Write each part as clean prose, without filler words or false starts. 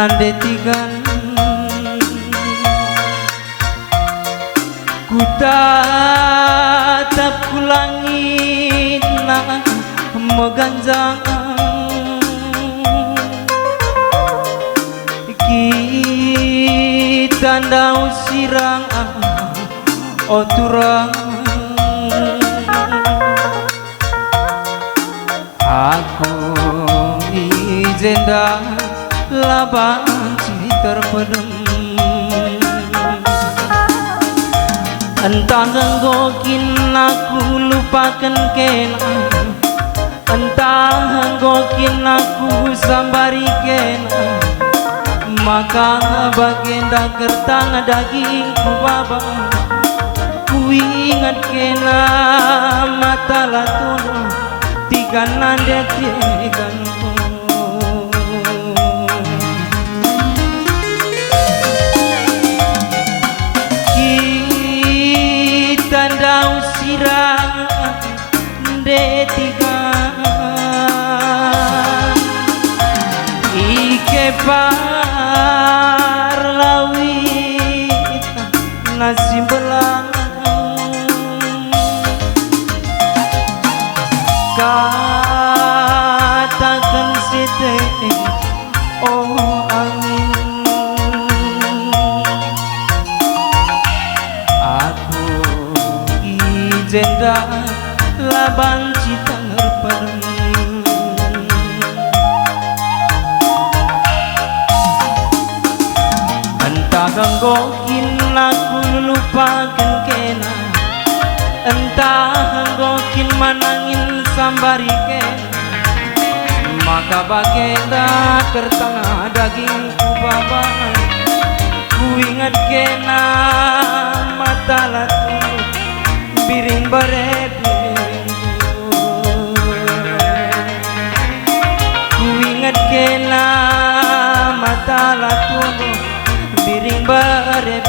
nande tigan ku tatap kulangit na meganjang kita ndau sirang oturang aku izenda laban si terpedem entah nggokin aku lupakan kena entah nggokin aku sambari kena maka bagenda kertang daging ku baba ku ingat kena mata latun tiga nande tigan kita ndau sirang de tiga ike parlawit nasi belang katakan sete oh angin aku izenda laban cita ngerpadem entah nggokin aku lupakan kena entah nggokin manangin sambari kena maka bagenda kertang daging ku baba ku ingat kena mata latu biring baret ku ingat kena mata latu biring baret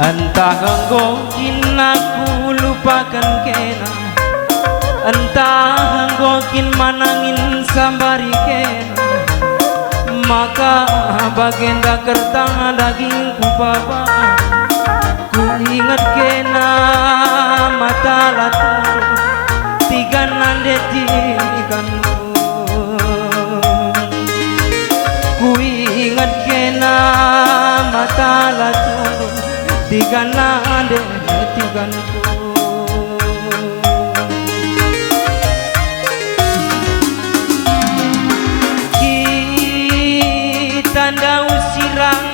entah nggokin aku lupakan kena entah nggokin manangin sambari kena maka bagenda kertang daging ku baba ku ingat kena mata latu tiga nande tigan ku ingat kena mata latu tiga nande tigan kita ndau sirang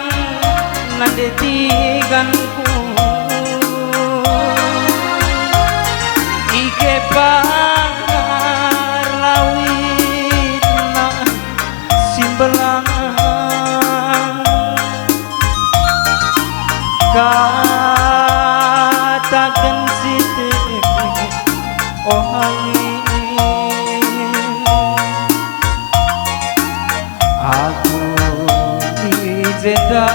nande tigan ike parlawit na simbelang katakan site oh angin aku izenda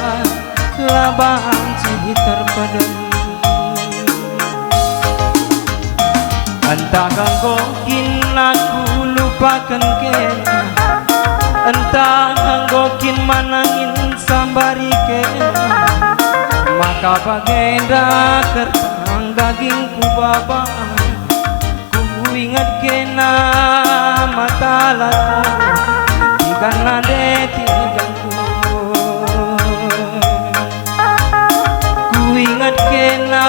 laban si terpedem entah nggokin aku lupakan kena entah nggokin manangin sambari kena maka bagenda kertang daging ku baba ku ingat kena mata latu tiga nande tigan ku ingat kena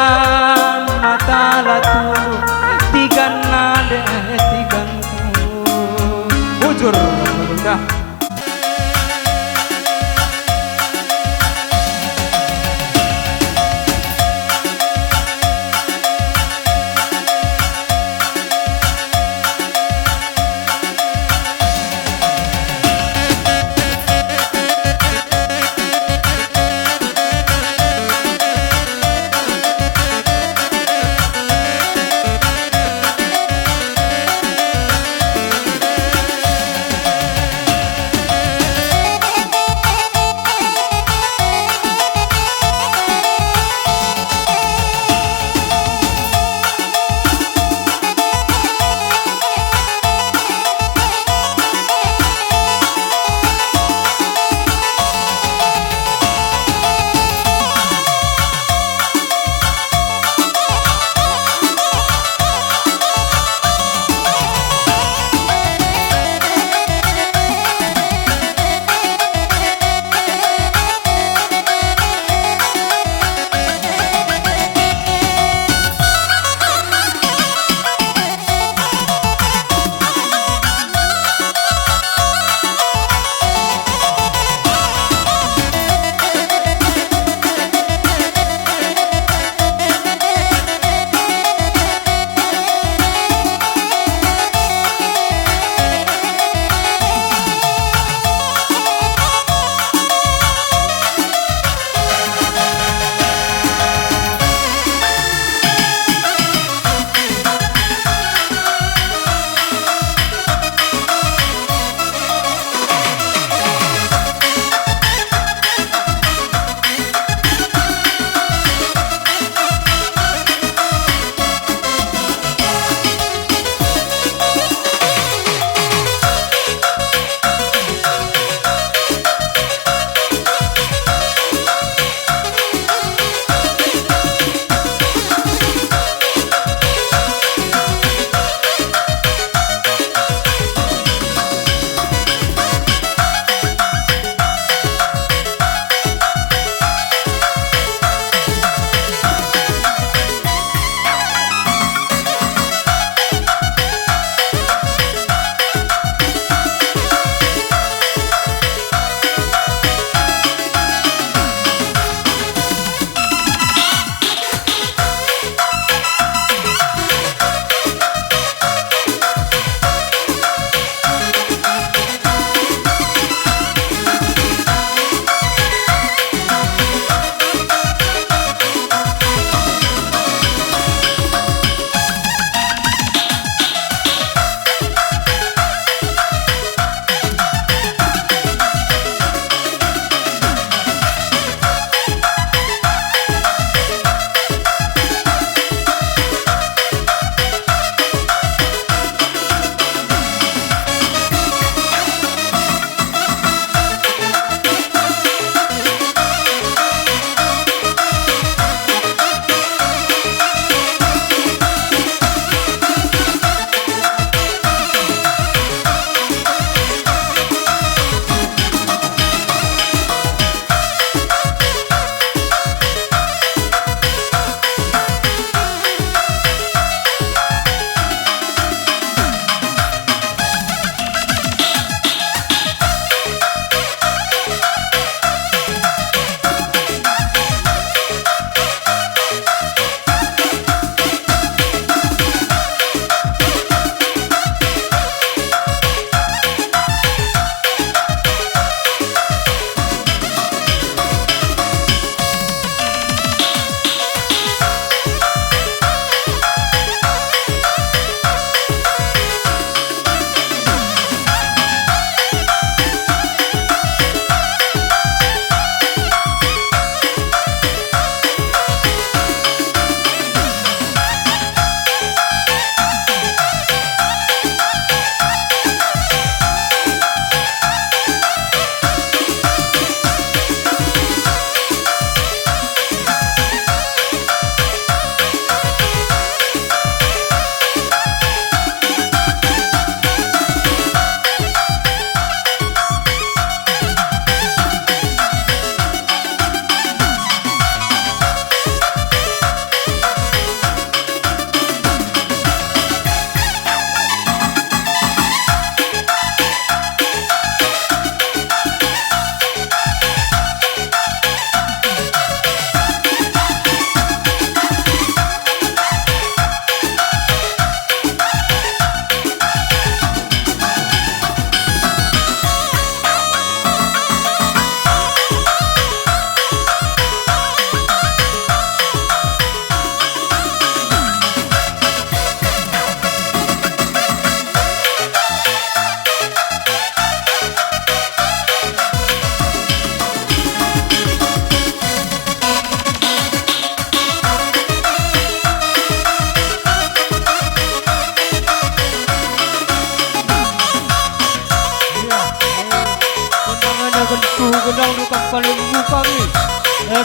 mata latu tiga nande tigan bujur dah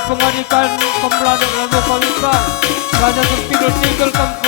pengadikan kembali dan bukan Raja tertinggal tinggal kampung